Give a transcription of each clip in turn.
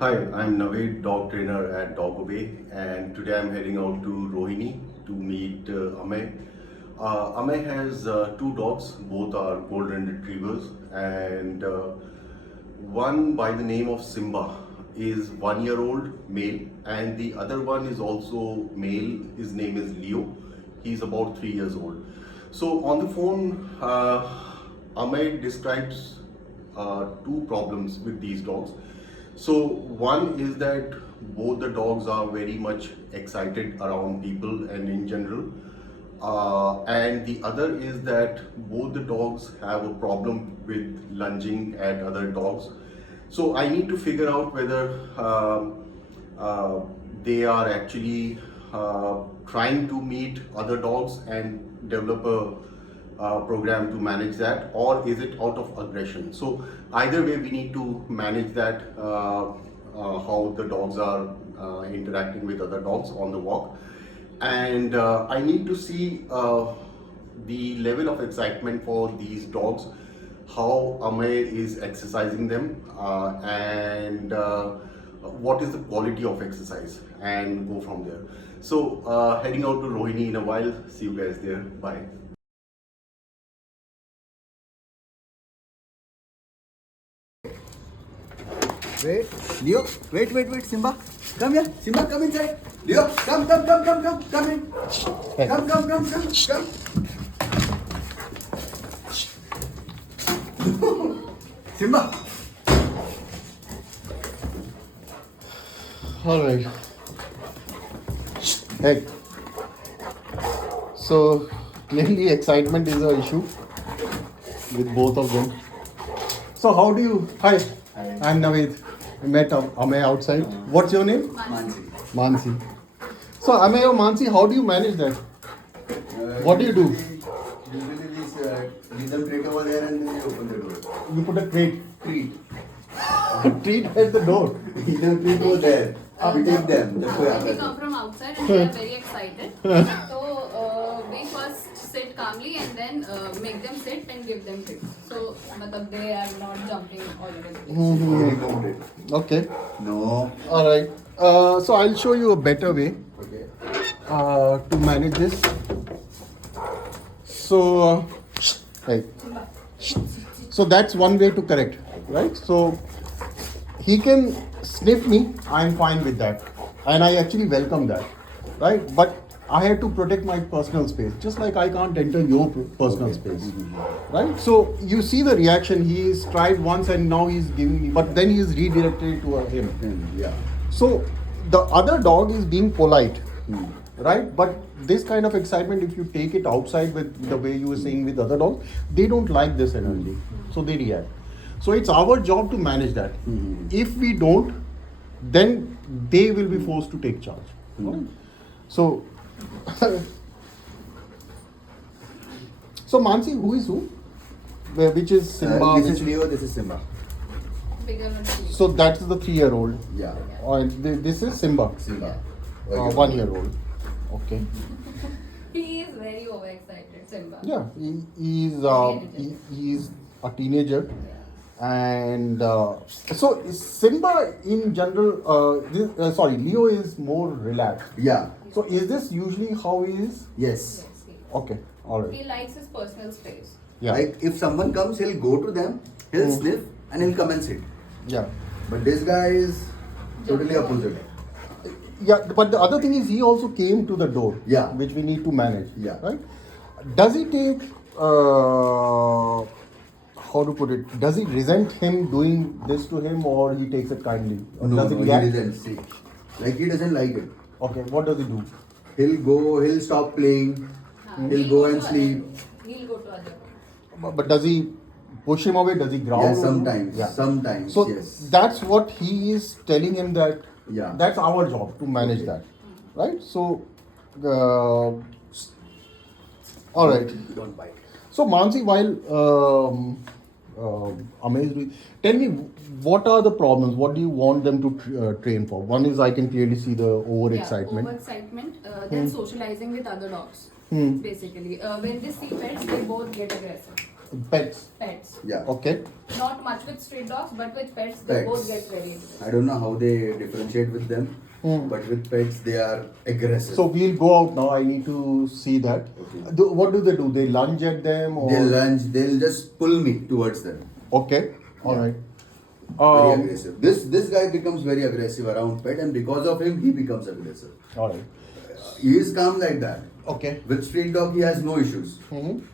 Hi, I'm Naveed, dog trainer at Dogobey, and today I'm heading out to Rohini to meet Amey. Amey has two dogs, both are golden retrievers, and one by the name of Simba is 1 year old male, and the other one is also male. His name is Leo. He's about 3 years old. So on the phone, Amey describes two problems with these dogs. So one is that both the dogs are very much excited around people and in general. And the other is that both the dogs have a problem with lunging at other dogs. So I need to figure out whether they are actually trying to meet other dogs and develop a program to manage that, or is it out of aggression? So either way we need to manage that, how the dogs are interacting with other dogs on the walk. And I need to see the level of excitement for these dogs, how Amey is exercising them, and what is the quality of exercise, and go from there. So heading out to Rohini in a while. See you guys there. Bye. Wait, Leo, wait, Simba. Come here, Simba, come inside. Leo, come in. Come. Simba. All right. Hey. So clearly excitement is an issue with both of them. So how do you? Hi. I'm Naveed. I met Amey outside. What's your name? Mansi. Mansi. So Amey or Mansi, how do you manage that? What do you do? Usually we leave them crate over there and then we open the door. You put a crate. Treat. Treat at the door. Leave them treat over there. We take them. That's When they why. come from outside and they are very excited, so we first sit calmly and then make them sit and give them treats. So they are not jumping all over the place. Remove it. Okay. No. All right. So I'll show you a better way Okay. to manage this. So, right. So that's one way to correct, right? So he can sniff me. I'm fine with that, and I actually welcome that, right? But I have to protect my personal space, just like I can't enter your personal space, right? So you see the reaction. He's tried once and now he's giving me, but then he's redirected to him. Yeah. So the other dog is being polite, right? But this kind of excitement, if you take it outside with the way you were saying with other dogs, they don't like this energy, so they react. So it's our job to manage that. If we don't, then they will be forced to take charge. Right? So, so Mansi, who is who? Which is Simba? This which is Leo, this is Simba. Bigger than treats. So that's the 3-year-old. Yeah. This is Simba. Simba. 1-year-old. Okay. He is very overexcited, Simba. Yeah, he's a teenager, and so Simba in general. Leo is more relaxed. Yeah. So is this usually how he is? Yes. Yes, he is. Okay, all He right. likes his personal space. Yeah, Like if someone comes, he'll go to them, he'll sniff, and he'll come and sit. yeah, But this guy is totally opposite. yeah. But the other thing is, he also came to the door. Yeah. Which we need to manage. Yeah. Right. Does he take? How to put it? Does he resent him doing this to him, or he takes it kindly? Or does No, he he react? doesn't see. Like he doesn't like it. Okay, what does he do? He'll go, he'll stop playing, he'll go and to sleep. He'll go to other. But does he push him away? Does he growl? Yes, sometimes. Yeah. Sometimes, So yes. that's what he is telling him, that Yeah. that's our job to manage that, right? So, all right. Don't bite. So Mansi, while amazed with, tell me, what are the problems? What do you want them to train for? One is, I can clearly see the overexcitement. Yeah, overexcitement. Then socializing with other dogs. Basically, when they see pets, they both get aggressive. Pets. Pets. Yeah. Okay. Not much with street dogs, but with pets, they Pets. both get very aggressive. I don't know how they differentiate with them, but with pets they are aggressive. So we'll go out now. I need to see that. Okay. What do they do? They lunge at them or? They'll lunge. They'll just pull me towards them. Okay. All right. Very aggressive. This guy becomes very aggressive around pet, and because of him, he becomes aggressive. All right. He is calm like that. Okay. With street dog, he has no issues.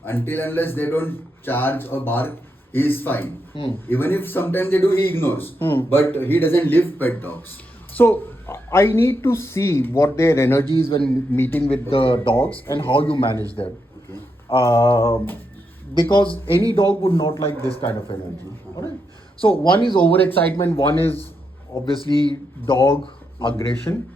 Until unless they don't charge or bark, he is fine. Even if sometimes they do, he ignores. But he doesn't live pet dogs. So I need to see what their energy is when meeting with the dogs and how you manage them. Okay. Because any dog would not like this kind of energy. Alright. So one is overexcitement, one is obviously dog aggression.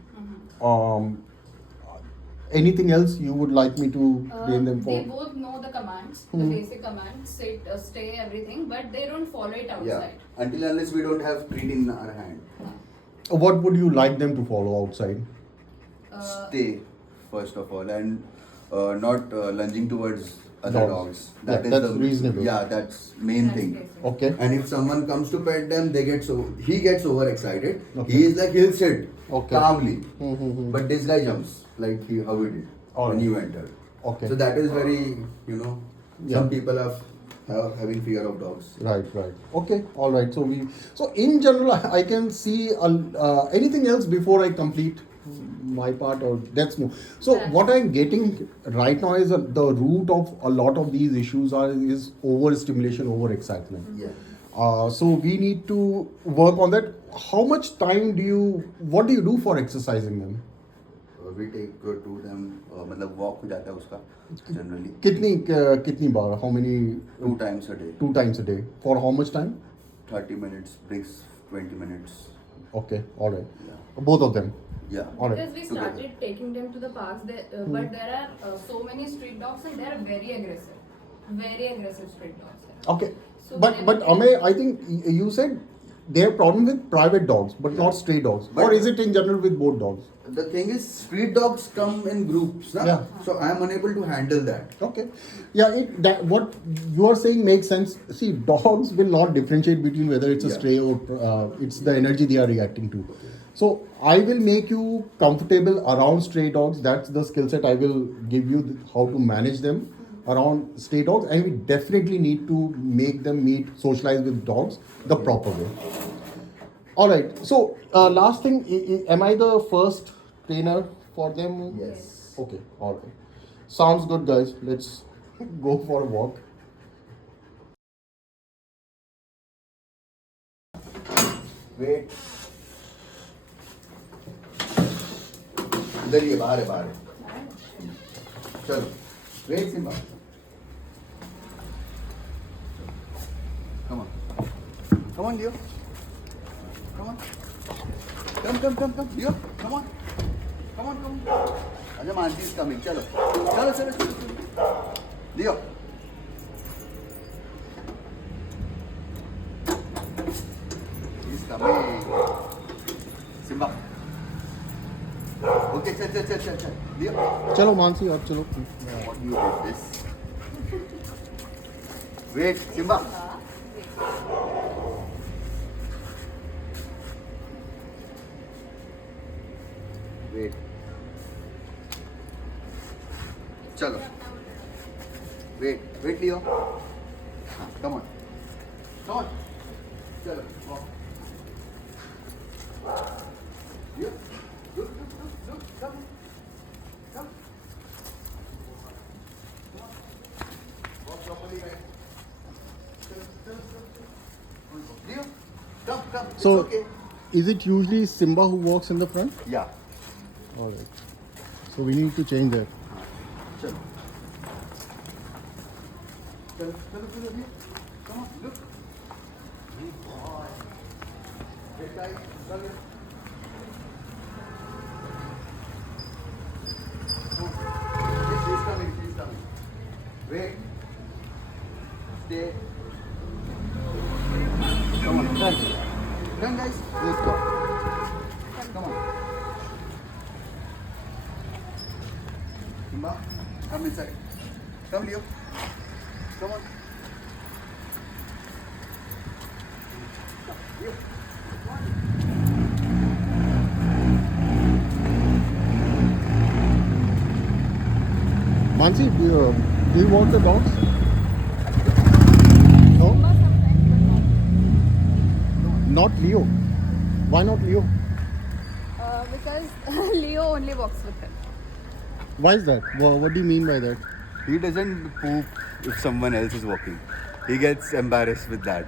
Anything else you would like me to blame them for? They both know the commands, the basic commands, sit, stay, everything, but they don't follow it outside. Yeah. Until unless we don't have treat in our hand. What would you like them to follow outside? Stay, first of all, and not lunging towards other dogs. Yeah, that's reasonable. Yeah, that's main That's thing. basic. Okay. And if someone comes to pet them, he gets overexcited. Okay. He is like he'll sit Okay. calmly, but this guy jumps like how he did All when right. you entered. Okay. So that is very Yeah. some people are having fear of dogs. Right. Okay, all right. So in general, I can see anything else before I complete my part, or let's move. So what I'm getting right now is the root of a lot of these issues is overstimulation, overexcitement. Yeah. So we need to work on that. How much time what do you do for exercising them? We take to them, मतलब walk हो जाता है उसका generally कितनी बार? How many? 2 times a day. 2 times a day. For how much time? 30 minutes, breaks 20 minutes. Okay, all right. Yeah. Both of them. Yeah. All right. Because we started taking them to the parks, but there are so many street dogs and they are very aggressive street dogs. Okay. So But whenever Amey, I think you said they have problem with private dogs, but not stray dogs. But- Or is it in general with both dogs? The thing is, street dogs come in groups, na? Yeah. So I am unable to handle that. Okay. Yeah, what you are saying makes sense. See, dogs will not differentiate between whether it's a Yeah. stray or it's the energy they are reacting to. So I will make you comfortable around stray dogs. That's the skill set I will give you, how to manage them around stray dogs. And we definitely need to make them socialize with dogs the proper way. All right. So last thing, am I the first trainer for them? Yes. Okay. All right. Sounds good, guys. Let's go for a walk. Wait. इधर ये बाहर है चलो wait Simba come on Leo come Leo come on अच्छा Mansi is coming चलो Leo he's coming Simba okay चल Leo चलो मानसी आप चलो. what you did this wait Simba wait चलो wait Leo come on चलो walk Leo look come walk properly right Leo come So, it's okay is it usually Simba who walks in the front? yeah All right. So we need to change that. चलो Leo come on look good boy good guy come here she's coming wait stay come on done guys let's go come on Simba come inside come Leo come on Mansi, do you walk the dogs? No? Simba sometimes, but Not Leo. Why not Leo? not. Because Leo only walks with him. Why is that? What do you mean by that? He doesn't poop if someone else is walking. He gets embarrassed with that.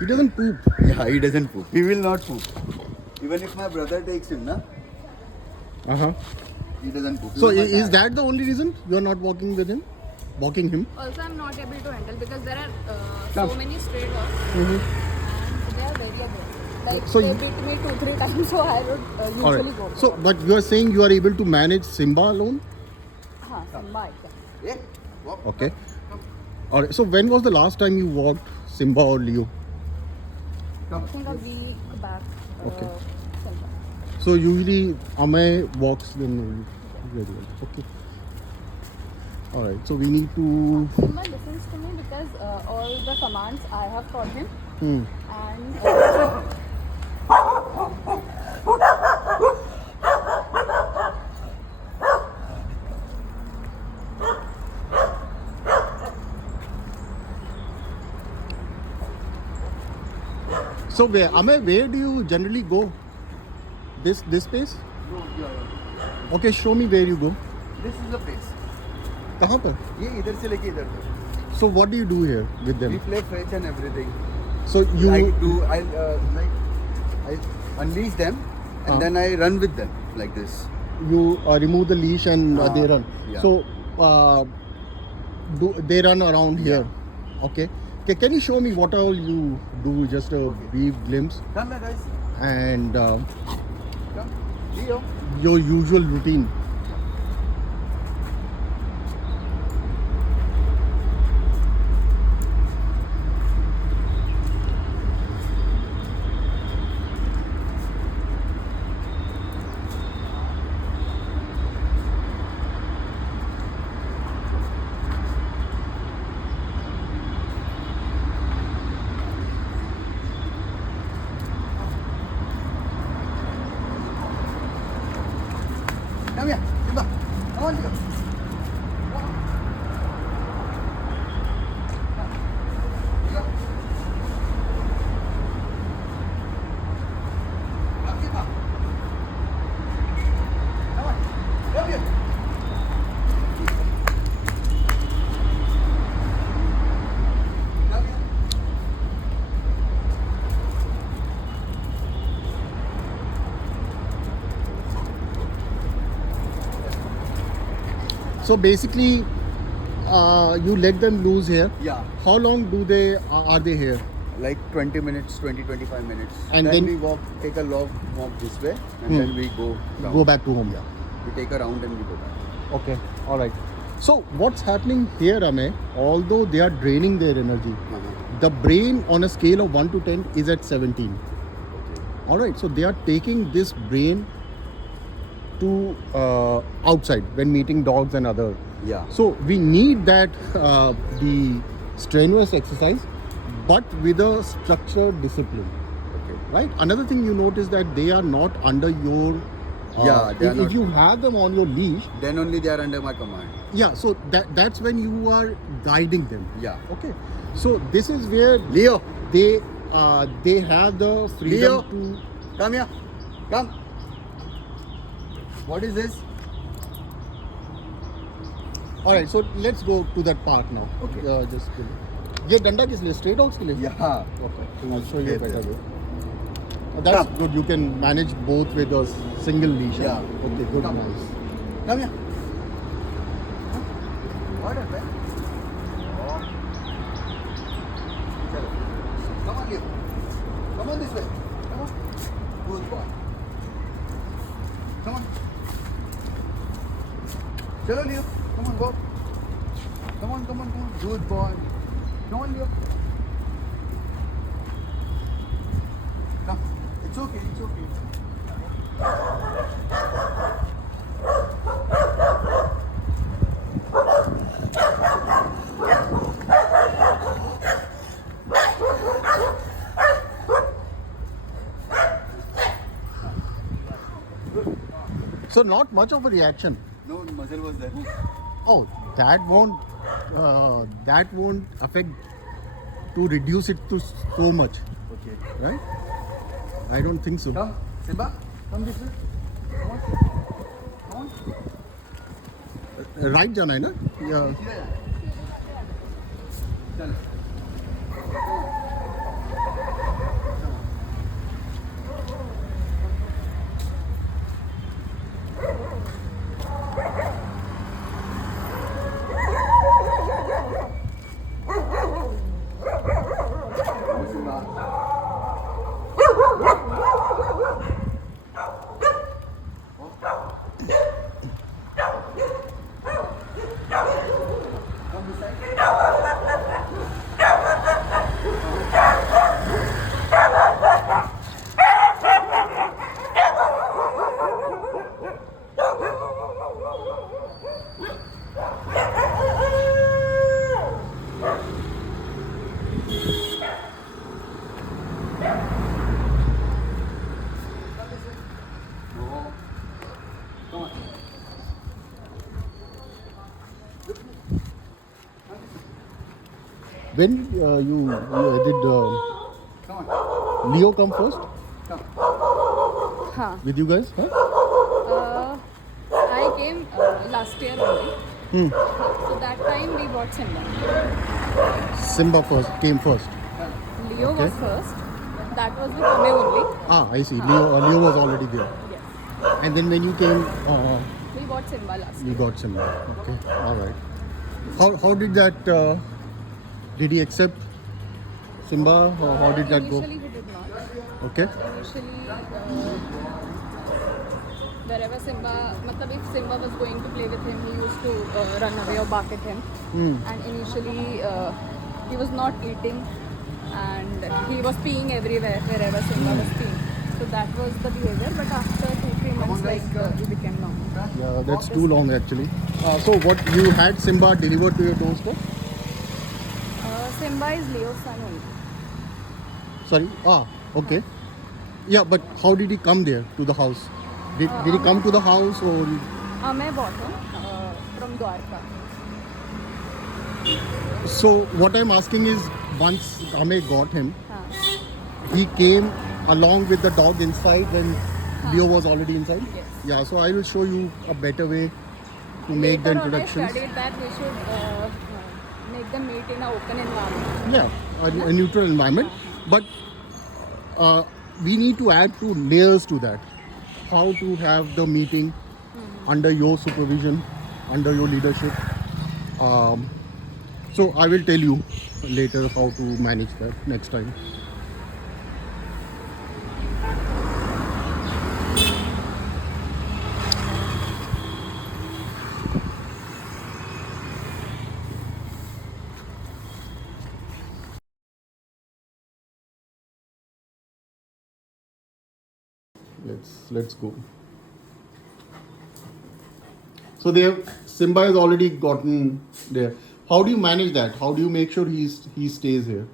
He doesn't poop. Yeah, he doesn't poop. He will not poop. Even if my brother takes him, na, Uh-huh. he doesn't poop. So Even my is dad. that the only reason you are not walking with him? Walking him? Also, I'm not able to handle because there are Come. so many stray dogs Mm-hmm. and they are very aggressive. Like So they you- beat me 2-3 times, so I would usually All go. right. with So, them. but you are saying you are able to manage Simba alone? Simba, I can. Yeah, walk. Okay. All right. So when was the last time you walked Simba or Leo? I think a week back. Okay. Simba. So usually Amey walks them very well. Okay. All right. So we need to. Simba listens to me because all the commands I have taught him, Hmm. and So Amey, where do you generally go? This place? No, yeah. Okay, show me where you go. This is the place. कहाँ पर? ये इधर से लेके इधर तक. So what do you do here with We them? play fetch and everything. So you I unleash them and then I run with them like this. remove the leash and they run. Yeah. So they run around here? Okay. Can you show me what all you do? Just a brief glimpse Come here, guys. and Come. Leo. your usual routine. Come here. Simba. Come on, Leo. Leo. Come, Simba. Come on. Come here. Come here. So basically, you let them loose here. Yeah. How long are they here? Like 20 minutes, 20-25 minutes. And then then- we take a long walk this way and Hmm. then we go down. Go back to home. Yeah. We take a round and we go back. Okay. All right. So what's happening here, Amey? Although they are draining their energy, the brain on a scale of 1 to 10 is at 17. Okay. All right. So they are taking this brain to outside when meeting dogs and other. Yeah. So we need that the strenuous exercise, but with a structured discipline. Okay. Right. Another thing you notice that they are not under your. Yeah, they are if not. you have them on your leash, Then only they are under my command. yeah. So that's when you are guiding them. Yeah. Okay. So this is where Leo, they have the freedom Leo. to. come here. Come. What is this? All right. So let's go to that park now. Okay. Just. ये डंडा किस लिए? Stray dogs के लिए? Yeah. Okay. I'll show you a Okay, better then. way. That's good. You can manage both with a single leash. Yeah. Okay. Good. Come. Nice. Come here. What happened? Oh. Chalo. Come on, Leo. Come on this way. Come on. Good boy. Come on. Chalo, Leo. Come on, go. Come on, come on, come on. Good boy. Come on, Leo. Come. It's okay, it's okay. So not much of a reaction. No muzzle was there. Oh, that won't affect to reduce it to so much, Okay. right? I don't think so. Come, Simba. Come this way. Come on. Come on. Right जाना है ना? Yeah. चल. When you did Come on. Leo come first Come. Huh. with you guys? Huh? I came last year only. So that time we bought Simba. Simba first came first. Leo was Okay. first. That was with Amey only. Ah, I see. Leo was already there. Yes. And then when you came, We bought Simba last you year. got Simba. Okay, all right. How did that? Did he accept Simba? Or how did that go? Initially he did not. Okay. Initially, wherever Simba, matlab if Simba was going to play with him, he used to run away or bark at him. And initially, he was not eating, and he was peeing everywhere wherever Simba was peeing. So that was the behavior. But after 2-3 months, he became normal. Yeah, that's too long actually. So what you had Simba delivered to your doorstep? Simba is Leo's son only. Sorry. Ah, okay. Yeah, but how did he come there to the house? Did he come to the house or? Amey bought him from Dwarka. So what I'm asking is, once Amey got him, Huh. he came along with the dog inside when Leo was already inside? Yes. Yeah, so I will show you a better way to make the Later on, I introductions. studied that we should make them meet in an open environment. Yeah, a neutral environment. But we need to add 2 layers to that. How to have the meeting under your supervision, under your leadership. So I will tell you later how to manage that next time. Let's go. So Simba has already gotten there. How do you manage that? How do you make sure he stays here?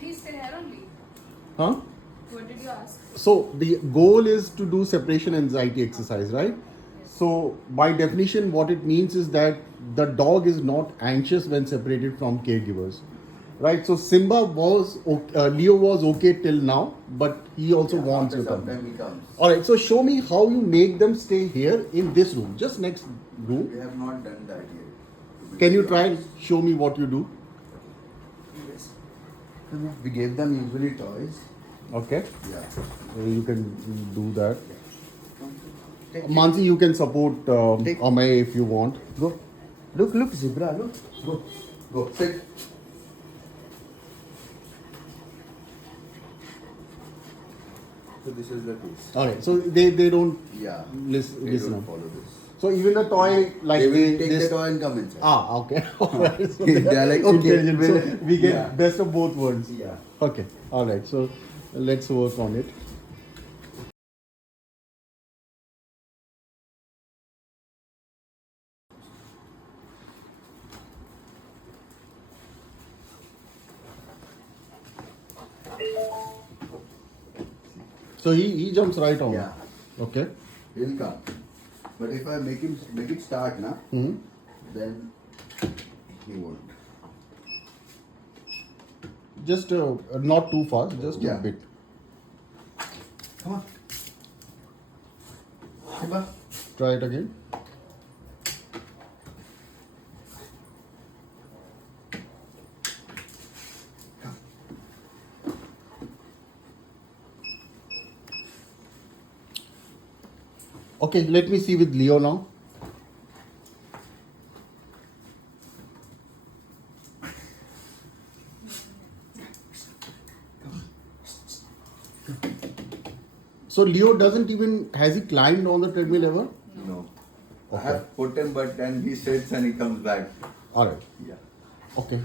He's still here only. Huh? What did you ask? So the goal is to do separation anxiety exercise, right? So by definition, what it means is that the dog is not anxious when separated from caregivers, right? So Simba was Leo was okay till now, but he also wants your company. Sometime he comes. All right. So show me how you make them stay here in this room, just next room. We have not done that yet. Can you try and show me what you do? Yes. We gave them usually toys. Okay. Yeah. You can do that. Take Mansi, you can support Take- Amey if you want. Go. Look, zebra, look. Go. Go. Sit. So this is the case. All right. So they don't Yeah. listen. They listen don't up. follow this. So even the toy like They will take this. the toy and come inside. Ah, okay. All right. So They are like, okay, intelligent. well, So we get yeah. best of both worlds. Yeah. Okay. All right. So let's work on it. So he jumps right on. Yeah. Okay. he'll come. But if I make it start na, then he won't. Just not too fast, just a Yeah. bit. Come on. Simba. Try it again. Okay, let me see with Leo now. So Leo doesn't even, has he climbed on the treadmill ever? No. I Okay. have put him, but then he sits and he comes back. Alright, Yeah. okay.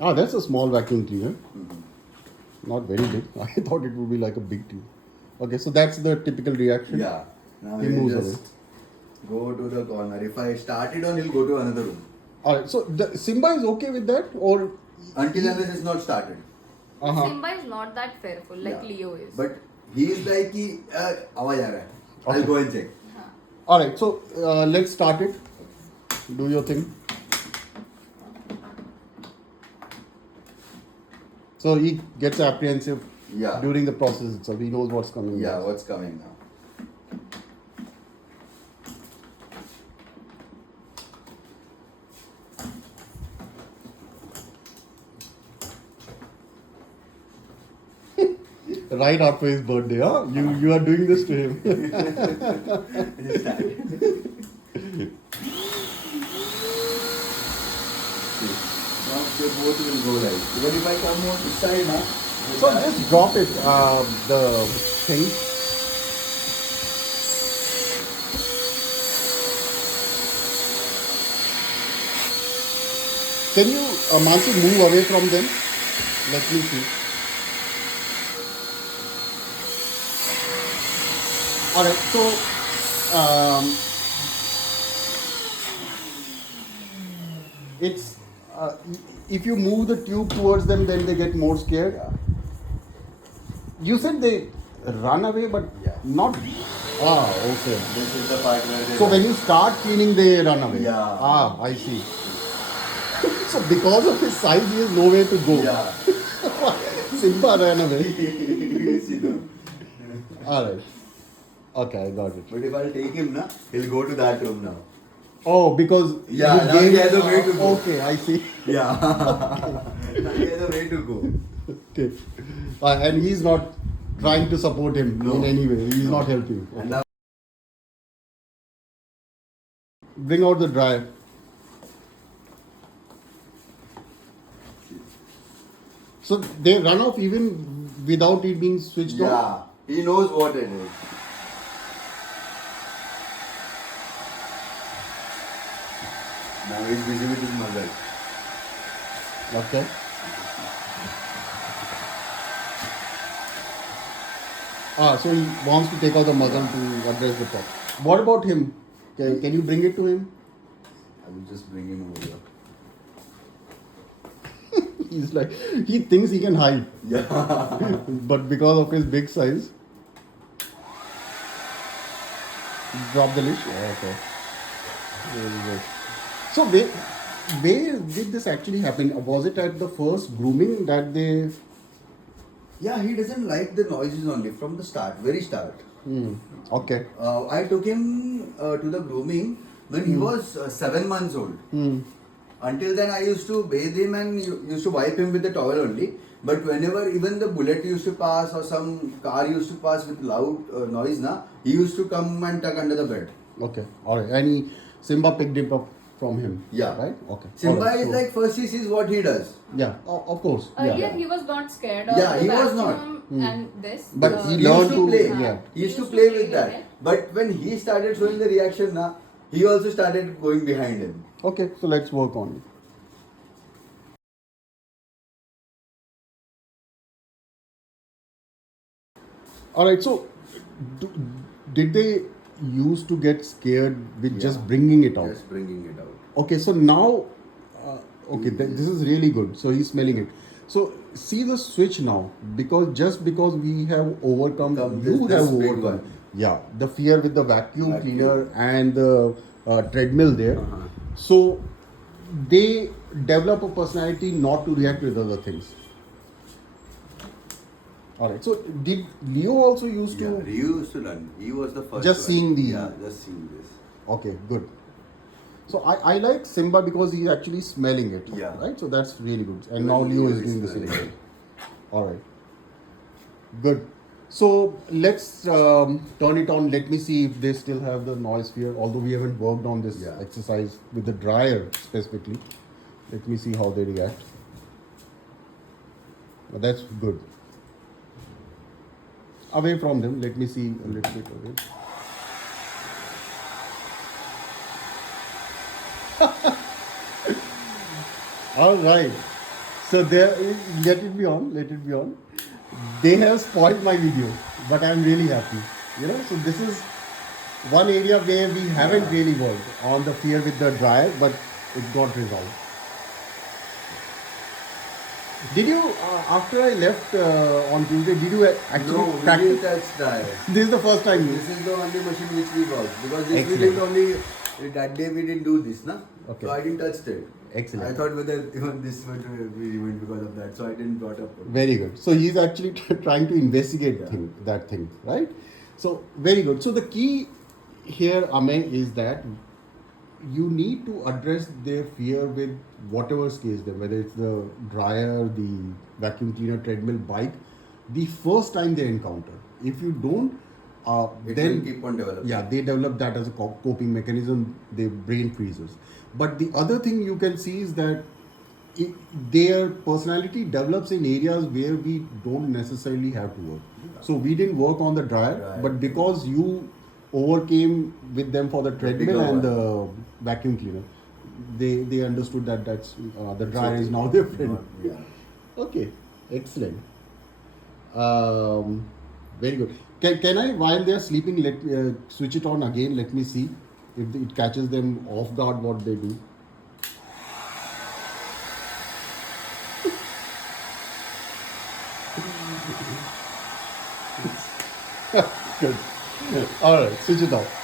Ah, that's a small vacuum cleaner. Not very big. I thought it would be like a big tube. Okay, so that's the typical reaction. Yeah. Now He he'll moves just away. go to the corner. If I start it on, he'll go to another room. Alright, so Simba is okay with that, or Until unless it's not started. Simba is not that fearful like Yeah. Leo is. But he is like, आवाज आ रहा है. I'll Okay. go and check. Alright, so let's start it. Do your thing. So he gets apprehensive Yeah. during the process itself. He knows what's coming. Yeah, next. what's coming now? Right after his birthday, huh? You are doing this to him. Now they both will go right. Even if I come on this side now. So just drop it, the thing. Can you, Mansi, move away from them? Let me see. Alright, so it's if you move the tube towards them, then they get more scared. Yeah. You said they run away, but Yeah. not. Ah, okay. This is the part where they. So when you start cleaning, they run away. Yeah. Ah, I see. So because of his size, he has nowhere to go. Yeah. Simba ran away. See them. Alright. Okay, I got it. But if I'll take him na, he'll go to that room now. Oh, because Yeah, you now he has a way to go. Okay, I see. Yeah. Now he has a way to go. Okay. And he's not trying to support him No. in any way. He's not helping. And now Bring out the dryer. So they run off even without it being switched on? yeah, he knows what it is. Now he's busy with his mother. Okay. So he wants to take out the muzzle to address the top. What about him? Can you bring it to him? I will just bring him over here. He's like, he thinks he can hide. Yeah. But because of his big size. Drop the leash? Oh, okay. Very good. So where did this actually happen? Was it at the first grooming that they... Yeah, he doesn't like the noises only from the start, very start. Okay. I took him to the grooming when he was 7 months old. Until then, I used to bathe him and used to wipe him with the towel only. But whenever even the bullet used to pass or some car used to pass with loud noise, he used to come and tuck under the bed. Okay. Alright. And Simba picked him up from him. Yeah. Right? Okay. Simba Alright, is so- like first he sees what he does. Yeah, of course. Earlier Yeah. he was not scared of Yeah, the he was not. vacuum and this. But he He learned used to to- play. yeah. He used to play with that. But when he started showing the reaction, he also started going behind him. Okay, so let's work on it. Alright, so did they used to get scared with just bringing it out? Just bringing it out. Okay, so now, okay, this is really good. So he's smelling it. So see the switch now, just because we have overcome, you this have big overcome, one. yeah, the fear with the vacuum Vacuum. cleaner and the treadmill there. So they develop a personality not to react with other things. All right. So did Leo also used Yeah, to? Ryu used to learn. He was the first Just one. seeing the- Yeah, just seeing this. Okay, good. So I like Simba because he's actually smelling it. Yeah. Right. So that's really good. And Even now Leo Leo is is doing the same. smelling. All right. Good. So let's turn it on. Let me see if they still have the noise fear. Although we haven't worked on this Yeah. exercise with the dryer specifically. Let me see how they react. That's good. Away from them. Let me see a little bit away. All right. So there, let it be on. Let it be on. They have spoiled my video, but I'm really happy. So this is one area where we haven't really worked on the fear with the dryer, but it got resolved. Did you, after I left on Tuesday, did you actually No, we didn't practice? touch dryer. This is the first time. This is the only machine which we got because this Excellent. we did only that day we didn't do this, na? Okay. So I didn't touch it. Excellent. I thought whether even this would be ruined because of that, so I didn't brought up. Very good. So he's actually trying to investigate Yeah. that thing, right? So very good. So the key here, Amey, is that you need to address their fear with whatever scares them, whether it's the dryer, the vacuum cleaner, treadmill, bike, the first time they encounter. If you don't, It then will keep on developing. yeah, they develop that as a coping mechanism. Their brain freezes. But the other thing you can see is that their personality develops in areas where we don't necessarily have to work. So we didn't work on the dryer, Right. but because you overcame with them for the treadmill bigger and one. the vacuum cleaner, they understood that that's the It's dryer is okay. now their friend. Not- yeah. Okay, excellent. Very good. Can I, while they are sleeping, let switch it on again? Let me see if it catches them off guard. What they do. Good. All right, switch it off.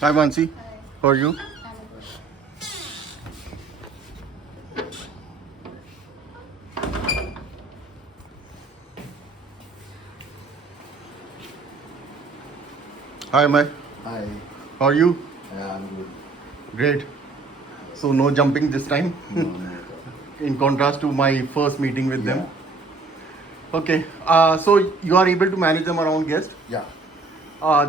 Hi Mansi, how are you? Hi Amey, Hi. how are you? Yeah, I'm good. Great. So no jumping this time, No, no. in contrast to my first meeting with them. Yeah. Okay. So you are able to manage them around guests. Yeah.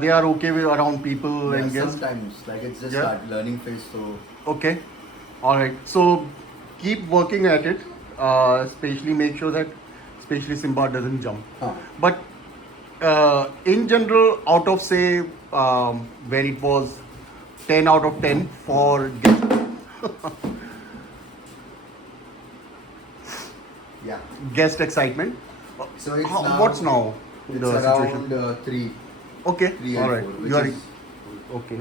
They are okay with around people and guests. Sometimes like it's just Yeah. start learning phase, so Okay. All right. So keep working at it. Especially make sure that, especially Simba doesn't jump. Huh. But in general, out of say where it was 10 out of 10 for yeah. guest excitement. So it's What's now It's the around situation? 3. Okay. 3 All and right. 4, which You are is okay.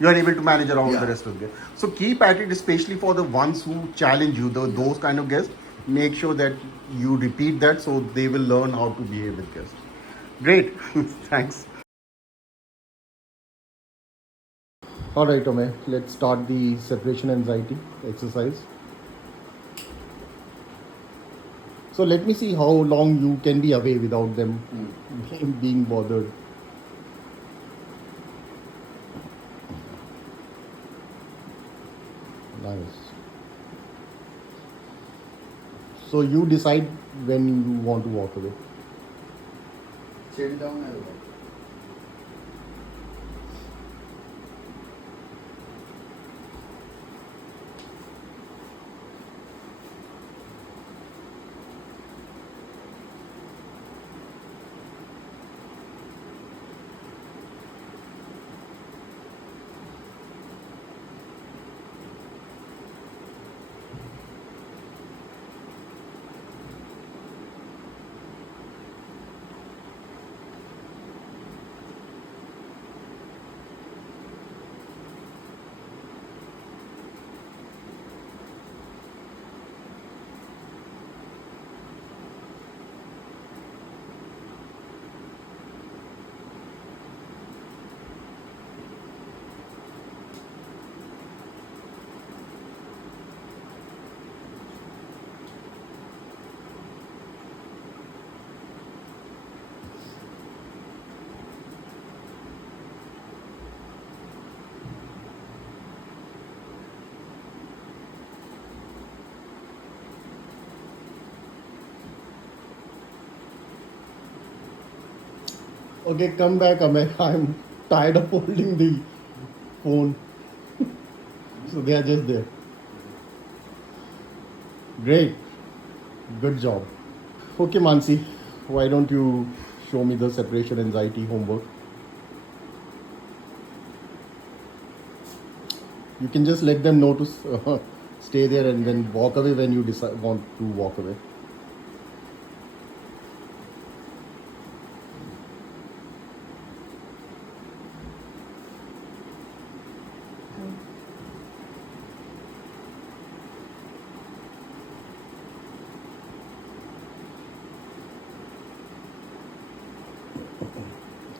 You are able to manage around Yeah. the rest of the guests. So keep at it, especially for the ones who challenge you, those kind of guests. Make sure that you repeat that so they will learn how to behave with guests. Great. Thanks. All right, Amey. Let's start the separation anxiety exercise. So let me see how long you can be away without them being bothered. Nice. So you decide when you want to walk away. Sit down and walk. Okay, come back, Amey. I'm tired of holding the phone. So they are just there. Great. Good job. Okay, Mansi, why don't you show me the separation anxiety homework? You can just let them know to stay there and then walk away when you decide want to walk away.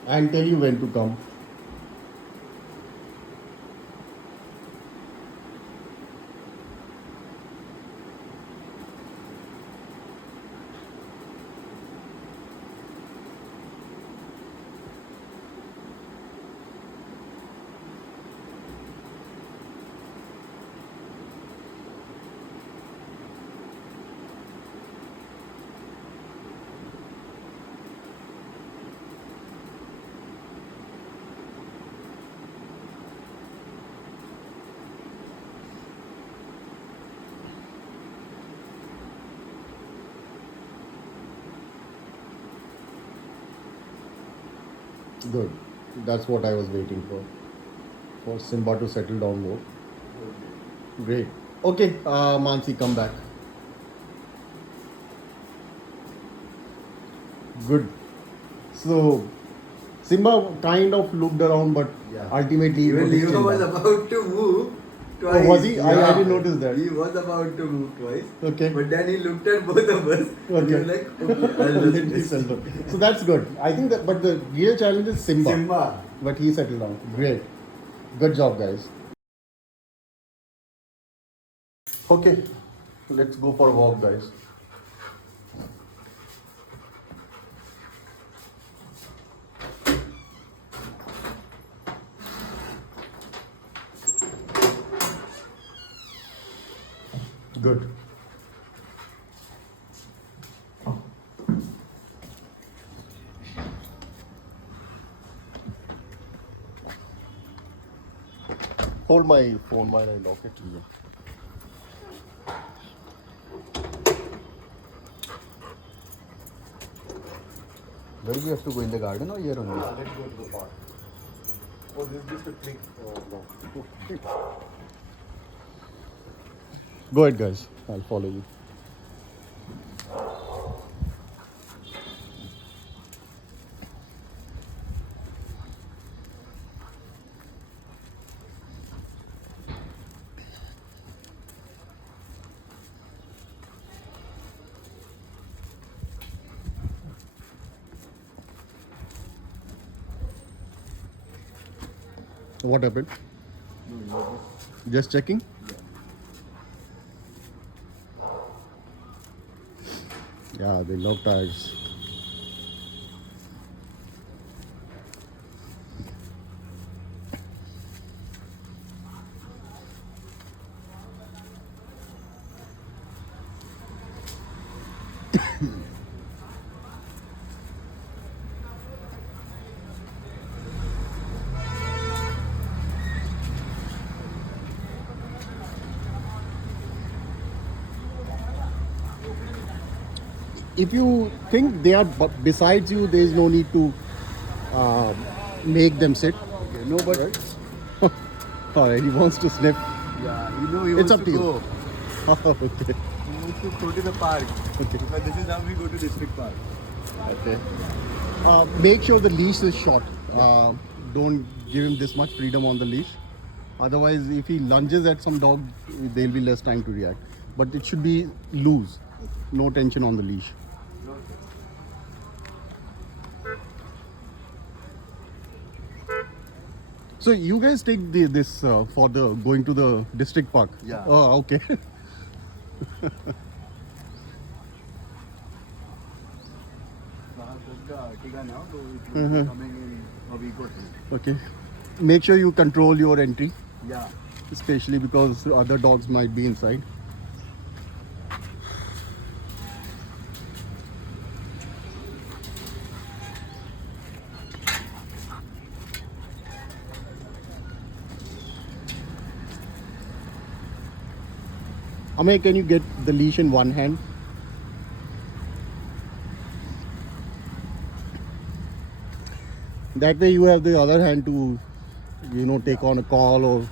And tell you when to come. Good. That's what I was waiting for. For Simba to settle down more. Great. Okay, Mansi, come back. Good. So, Simba kind of looked around, but ultimately he Even put his Leo chin was down. about to move twice. Oh, was he? I didn't notice that. He was about to move twice. Okay. But then he looked at both of us. And he Okay. was like, okay, I'll Let me just settle down. So that's good. I think that, but the real challenge is Simba. Simba. But he settled down. Great. Good job, guys. Okay, let's go for a walk, guys. Good. Hold my phone while I lock it. Where do we have to go, in the garden or here only? Let's go to the park. Oh, this is just a click. Go ahead, guys. I'll follow you. What happened? Just checking? Yeah, they love tires. If you think they are besides you, there is no need to uh, make them sit. Okay, no, but Alright, he wants to sniff. yeah, you know he It's wants up to you. go. Okay. He wants to go to the park. Okay. Because this is how we go to district park. Okay. Make sure the leash is short. Don't give him this much freedom on the leash. Otherwise, if he lunges at some dog, there'll be less time to react. But it should be loose. No tension on the leash. So you guys take this for the going to the district park? Yeah. Oh, okay. So I booked the Artiga now, so it will be coming in a week or two. Okay. Make sure you control your entry, Yeah. especially because other dogs might be inside. Amey, can you get the leash in one hand? That way you have the other hand to, take on a call or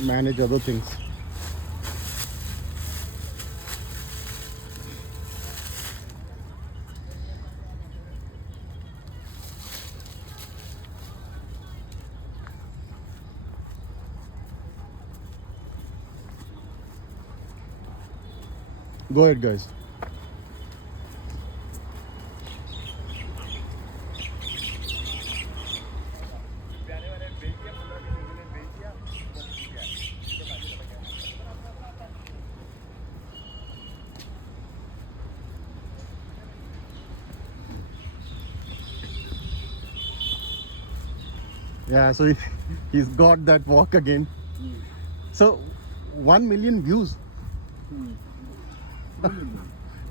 manage other things. Go ahead, guys. Yeah, so he's got that walk again. So 1 million views.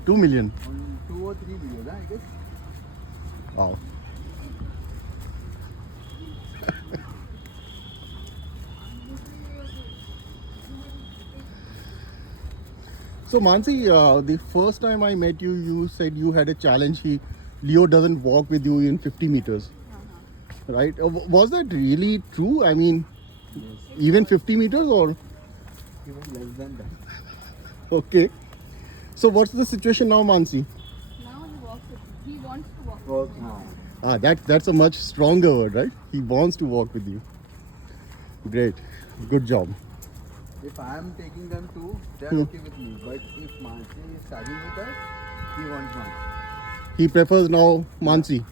2 million. On 2 or 3 videos, I guess. Wow. So Mansi, the first time I met you, you said you had a challenge. Leo doesn't walk with you in 50 meters, right? Was that really true? I mean, even 50 meters or? Even less than that. Okay. So what's the situation now, Mansi? Now he walks with me. He wants to walk with me. That's a much stronger word, right? He wants to walk with you. Great. Good job. If I am taking them too, they are okay with me. But if Mansi is studying with us, he wants Mansi. He prefers now Mansi.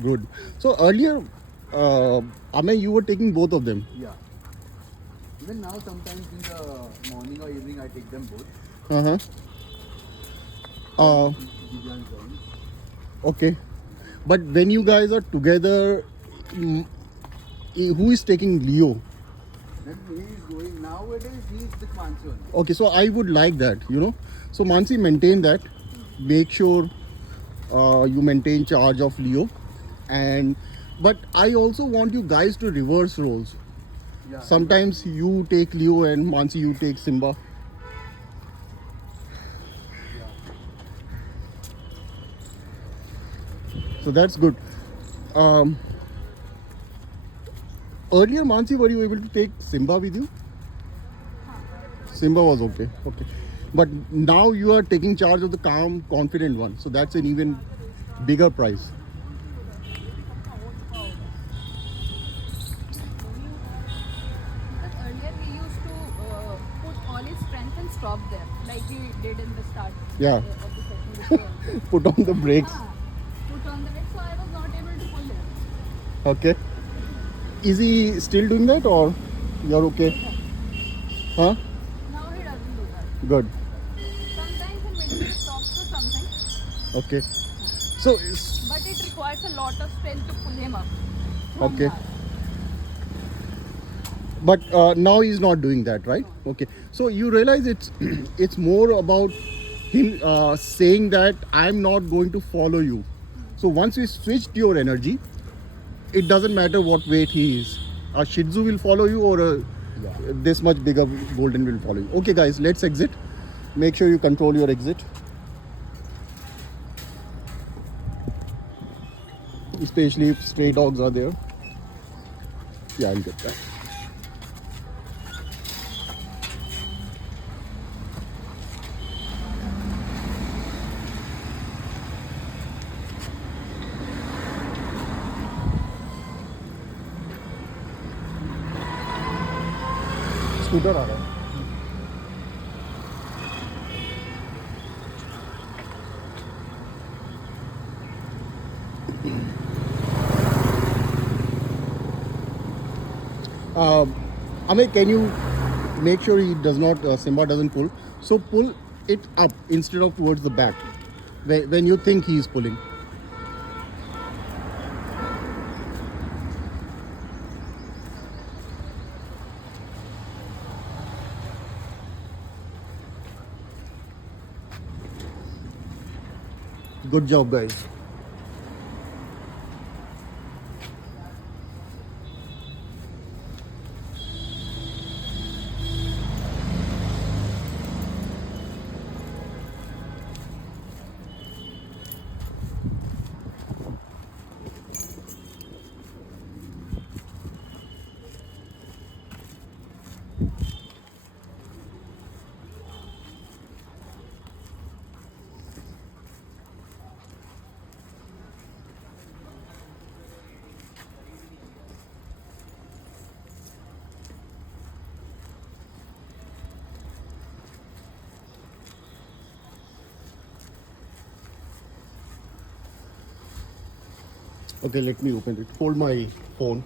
Good. So earlier, Amey, you were taking both of them. Yeah. Even now, sometimes in the morning or evening, I take them both. Uh-huh. Gideon joins. Okay. But when you guys are together, who is taking Leo? Then he is going, nowadays he is with Mansi only. Okay, so I would like that, So Mansi, maintain that. Make sure you maintain charge of Leo. But I also want you guys to reverse roles. Yeah. Sometimes you take Leo and Mansi, you take Simba. So that's good. Earlier, Mansi, were you able to take Simba with you? Simba was okay. Okay. But now you are taking charge of the calm, confident one. So that's an even bigger prize. But earlier he used to put all his strength and stop there, like he did in the start Yeah. of the session. Before. Put on the brakes. Put on the brake, so I was not able to pull him. Okay. Is he still doing that or you're okay? Huh? Now he doesn't do that. Good. Sometimes in middle he stops for something, Okay. So, but it requires a lot of strength to pull him up. from okay. that. But now he's not doing that, right? Okay. So you realize it's more about him saying that I'm not going to follow you. So once we switched your energy, it doesn't matter what weight he is. A Shih Tzu will follow you or this much bigger Golden will follow you. Okay guys, let's exit. Make sure you control your exit. Especially if stray dogs are there. Yeah, I'll get that. Scooter आ रहा है Amey, can you make sure he does not, Simba doesn't pull? So pull it up instead of towards the back when you think he is pulling. Good job, guys. Okay, let me open it. Hold my phone.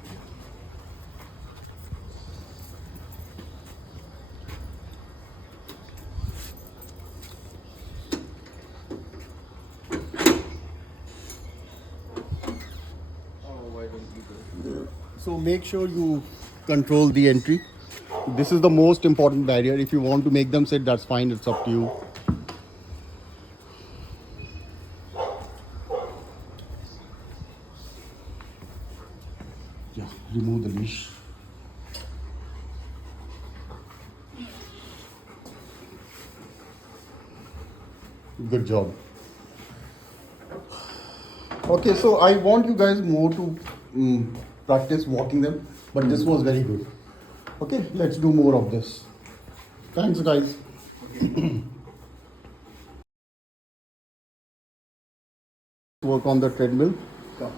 So make sure you control the entry. This is the most important barrier. If you want to make them sit, that's fine. It's up to you. Yeah, remove the leash. Good job. Okay, so I want you guys more to practice walking them, but this was very good. Okay, let's do more of this. Thanks, guys. Work on the treadmill. Come.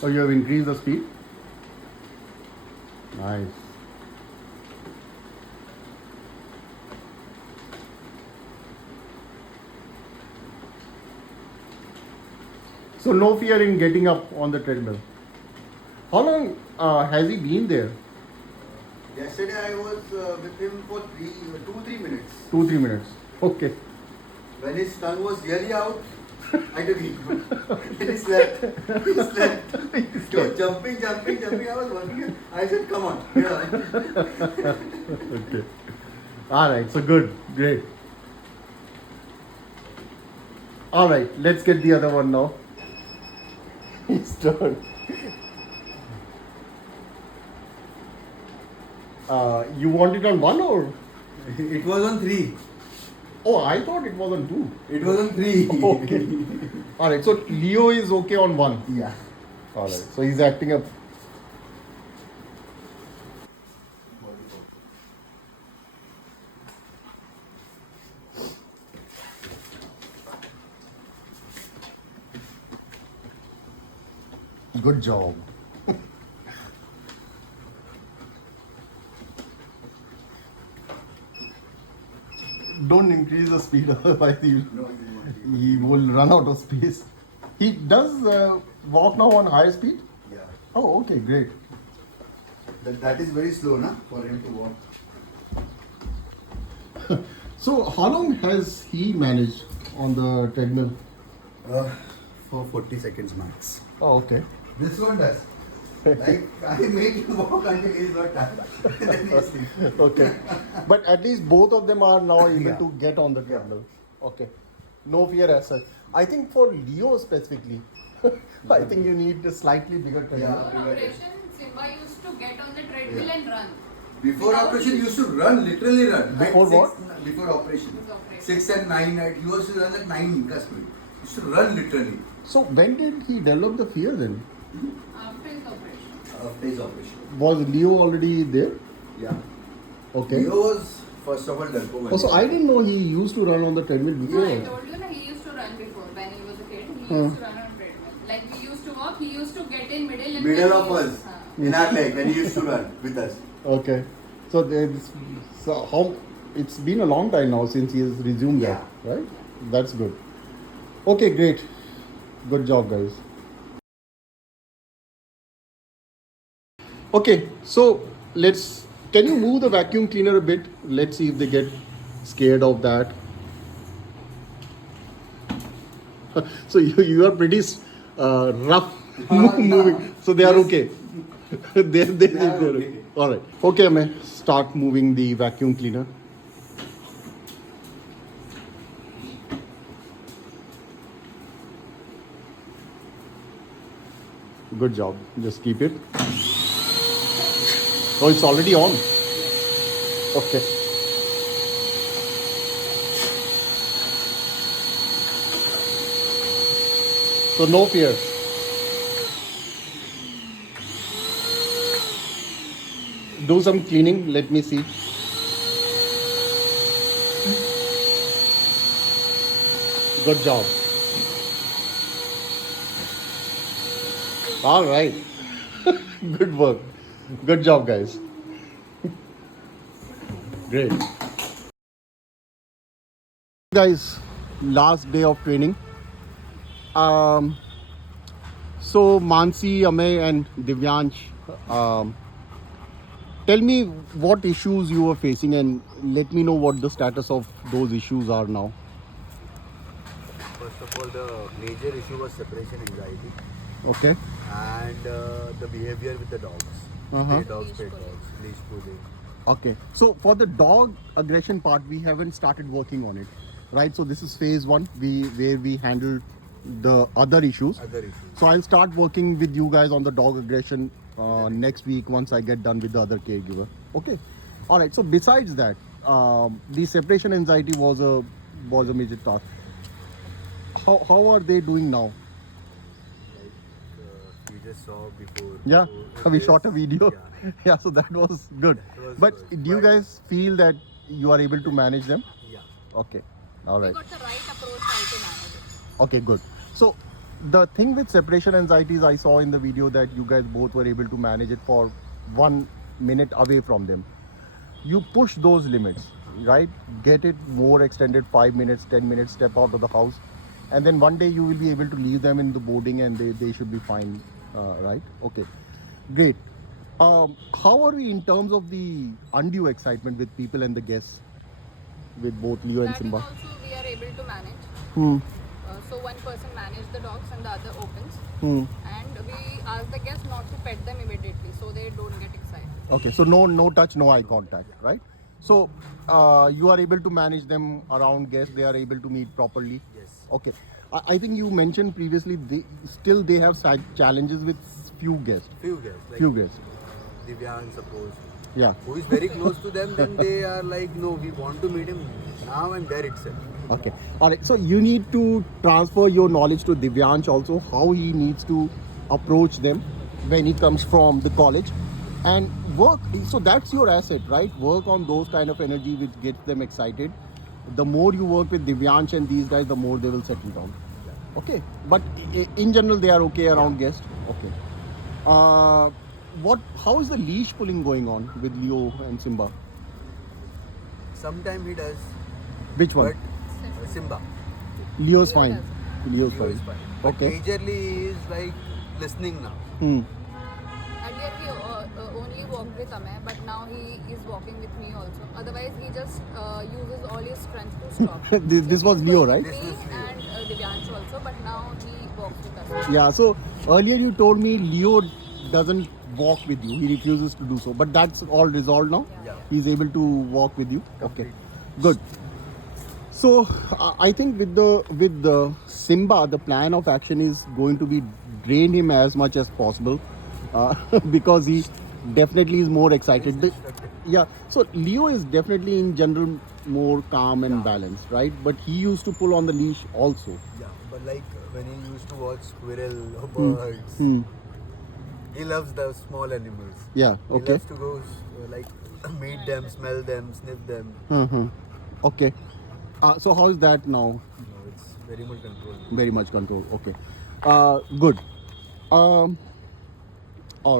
Oh, you have increased the speed? Nice. So no fear in getting up on the treadmill. How long has he been there? Yesterday I was with him for 2-3 minutes. 2-3 minutes. Okay. When his tongue was really out, I took him. Then he slept. He slept. He was jumping. I was working. I said, come on. Yeah. Okay. All right. So good. Great. All right. Let's get the other one now. His turn. You want it on 1 or? It was on 3. Oh, I thought it was on 2. It was on 3. Okay. All right. So Leo is okay on 1. Yeah. All right. So he's acting up. Good job. Don't increase the speed, otherwise he will run out of space. He does walk now on higher speed? Yeah. Oh, okay, great. That is very slow, na, for him to walk. So, how long has he managed on the treadmill? For 40 seconds max. Oh, okay. This one does. Like, I make him walk until he is not tired. Then he sleeps. Okay. But at least both of them are now able Yeah. to get on the treadmill. Okay. No fear as such. I think for Leo specifically, I think you need a slightly bigger treadmill. Yeah. Before operation, Simba used to get on the treadmill and run. Before Without operation, he leash. used to run, literally run. At Before what? Before operation. Before operation. 6 and 9, he used to run at 9 plus speed. He used to run literally So, when did he develop the fear then? After his operation. after his operation. Was Leo already there? Yeah. Okay. Leo was first of all Dogobey. Oh, so I didn't know he used to run on the treadmill No, before. I told you na, he used to run before when he was a kid. He Huh. used to run on treadmill. Like we used to walk, he used to get in middle and Middle then of he us, used- in our leg, when he used to run with us. Okay. So, how it's been a long time now since he has resumed that, right? That's good. Okay, great. Good job, guys. Okay, so can you move the vacuum cleaner a bit? Let's see if they get scared of that. So you are pretty rough moving. So they are okay. They're okay. All right. Okay, Amey, start moving the vacuum cleaner. Good job. Just keep it. Oh, it's already on. Okay. So no fear. Do some cleaning. Let me see. Good job. All right. Good work. Good job, guys. Great. Guys, last day of training. So Mansi, Amey, and Divyansh, tell me what issues you were facing and let me know what the status of those issues are now. First of all, the major issue was separation anxiety Okay. and the behavior with the dogs. Uh-huh. Stray dogs, pet dogs, leash pulling. Okay. So for the dog aggression part, we haven't started working on it, right? So this is phase one, where we handle the other issues. Other issues. So I'll start working with you guys on the dog aggression next week once I get done with the other caregiver. Okay. All right. So besides that, the separation anxiety was a major task. How are they doing now? Like we just saw before. Yeah, So we it shot a is- video. Yeah. Yeah, so that was good. That was But good. do you But- guys feel that you are able to manage them? Yeah. Okay. All We right. got the right approach how to manage it. Okay, good. So the thing with separation anxieties, I saw in the video that you guys both were able to manage it for 1 minute away from them. You push those limits, right? Get it more extended, 5 minutes, 10 minutes, step out of the house. And then one day you will be able to leave them in the boarding and they should be fine, right? Okay, great. How are we in terms of the undue excitement with people and the guests with both Leo and That is Simba? also we are able to manage. Hmm. So one person manages the dogs and the other opens. Hmm. And we ask the guests not to pet them immediately so they don't get excited. Okay, so no touch, no eye contact, right? So you are able to manage them around guests. They are able to meet properly. Yes. Okay, I think you mentioned previously they have challenges with few guests. Few guests. Like Few guests. Divyan, suppose. Yeah. Who is very close to them, then they are like, no, we want to meet him now and there itself. Okay. All right. So you need to transfer your knowledge to Divyansh also, how he needs to approach them when he comes from the college and work. So that's your asset, right? Work on those kind of energy which gets them excited. The more you work with Divyansh and these guys, the more they will settle down. Okay. But in general, they are okay around guests. Okay. How is the leash pulling going on with Leo and Simba? Sometime he does, Which one? but Simba. Leo's Leo fine. does. Leo's Leo is fine. fine. But Okay. majorly he is like listening now. Hmm. Earlier we only walked with Amey, but now he is walking with me also. Otherwise he just uses all his strength to stop. This was He's Leo, going right? with This me was Leo. and Divyansh also, but now he walks with us. Yeah, so earlier you told me Leo doesn't walk with you. He refuses to do so. But that's all resolved now? Yeah. He's able to walk with you? Okay. Completely. Good. So I think with the Simba, the plan of action is going to be drain him as much as possible because he definitely is more excited. Yeah, so Leo is definitely in general more calm and balanced, right? But he used to pull on the leash also. Yeah, but like when he used to watch squirrel or birds, Hmm. he loves the small animals. Yeah, He okay. loves to go like meet them, smell them, sniff them. Mm-hmm. Okay. So how is that now? No, it's very much controlled. Very much control. Okay. Good. All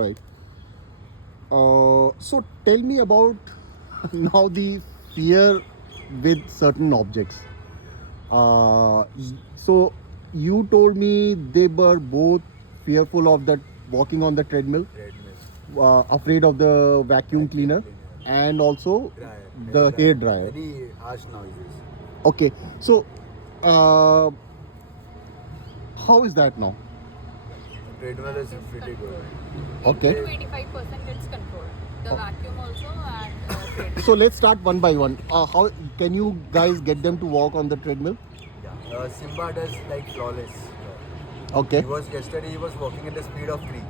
right. So tell me about now the fear with certain objects. So you told me they were both fearful of that walking on the treadmill, Treadmill, afraid of the vacuum cleaner, and also dryer, the hair dryer. Very harsh noises. Okay. So how is that now? Treadmill is pretty good. Okay. 85% gets controlled. The vacuum also and treadmill. So let's start one by one. How can you guys get them to walk on the treadmill? Yeah. Simba does like flawless. Okay. Yesterday he was walking at the speed of 3.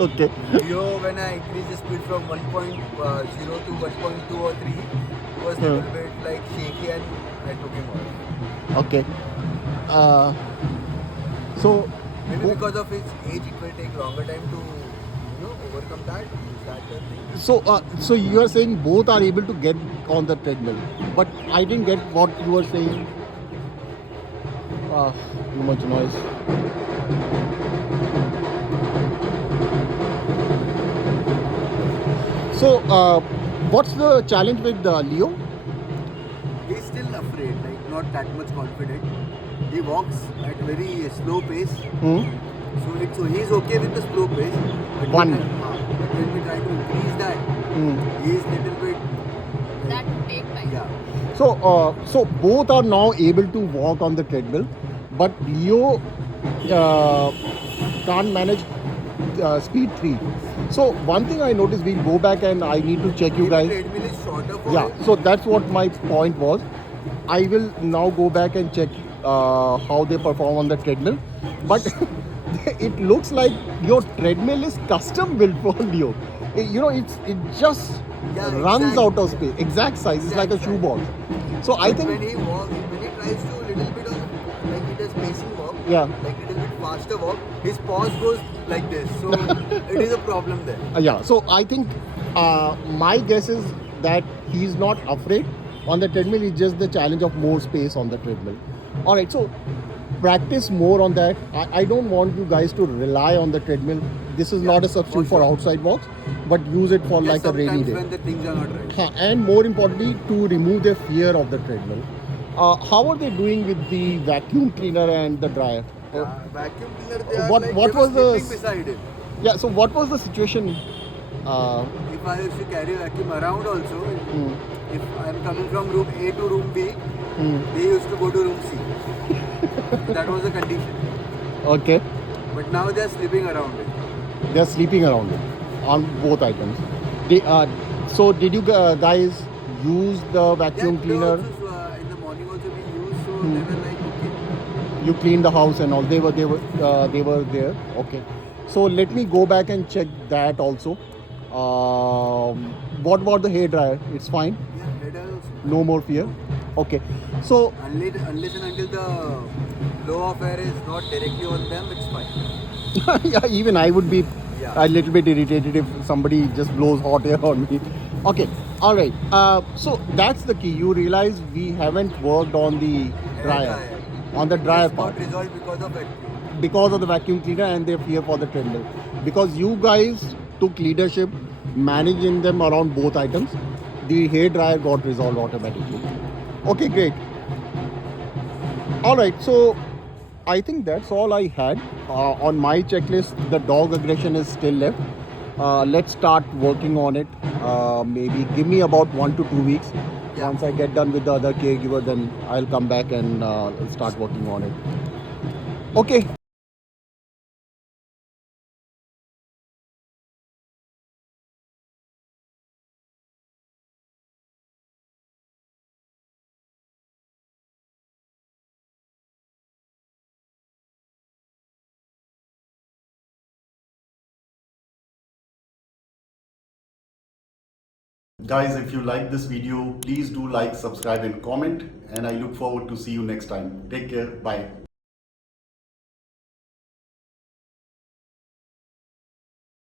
Okay. Leo, when I increased the speed from 1.0 to 1.2 or 3, he was a little bit like shaky and I took him off. Okay. So Maybe because of his age, it will take longer time to overcome that. Is that the thing? so you are saying both are able to get on the treadmill, but I didn't get what you were saying. Too much noise. So, what's the challenge with Leo? He's still afraid, like not that much confident. He walks at very slow pace. Hmm? So he's okay with the slow pace. But One. But when we try to increase that, Hmm. he is little bit. That would take time. Yeah. So both are now able to walk on the treadmill, but Leo uh, can't manage speed 3. So one thing I noticed, we'll go back and I need to check you Maybe guys. treadmill is shorter for Yeah, him. so that's what my point was. I will now go back and check how they perform on the treadmill. But it looks like your treadmill is custom built for Leo. You know, it just Yeah, runs exact- out of space. Exact size. It's like a Exact size. shoebox. So I But think, when he walks, when he tries to little bit of like he does pacing walk, yeah. like little bit faster walk, his paws goes like this. So it is a problem there. Yeah, so I think my guess is that he's not afraid on the treadmill. It's just the challenge of more space on the treadmill. All right, so practice more on that. I don't want you guys to rely on the treadmill. This is not a substitute for for sure. outside walks, but use it for Just like a rainy sometimes day. when the things are not right. And more importantly, to remove their fear of the treadmill. How are they doing with the vacuum cleaner and the dryer? Vacuum cleaner, they are what- like what they were was the sleeping beside him. Yeah, so what was the situation? If I used to carry vacuum around also, Hmm. if I am coming from room A to room B, Hmm. they used to go to room C. That was the condition. Okay. But now they are sleeping around it. They're sleeping around it on both items. So did you guys use the vacuum Yeah, cleaner? Also, in the morning also we used, so Hmm. they were like, okay. You cleaned the house and all. They were there. Okay. So let me go back and check that also. What about the hair dryer? It's fine. Yeah, head also. No more fear. Okay. So Unless and until the flow of air is not directly on them, it's fine. yeah, even I would be Yeah. a little bit irritated if somebody just blows hot air on me. Okay, all right. So that's the key. You realize we haven't worked on the dryer, on the dryer It's part, got resolved because of it. because of the vacuum cleaner and their fear for the treadmill. Because you guys took leadership, managing them around both items, the hair dryer got resolved automatically. Okay, great. All right, so I think that's all I had. On my checklist, the dog aggression is still left. Let's start working on it. Maybe give me about 1 to 2 weeks. Yeah. Once I get done with the other caregiver, then I'll come back and start working on it. Okay. Guys, if you like this video, please do like, subscribe and comment, and I look forward to see you next time. Take care. Bye.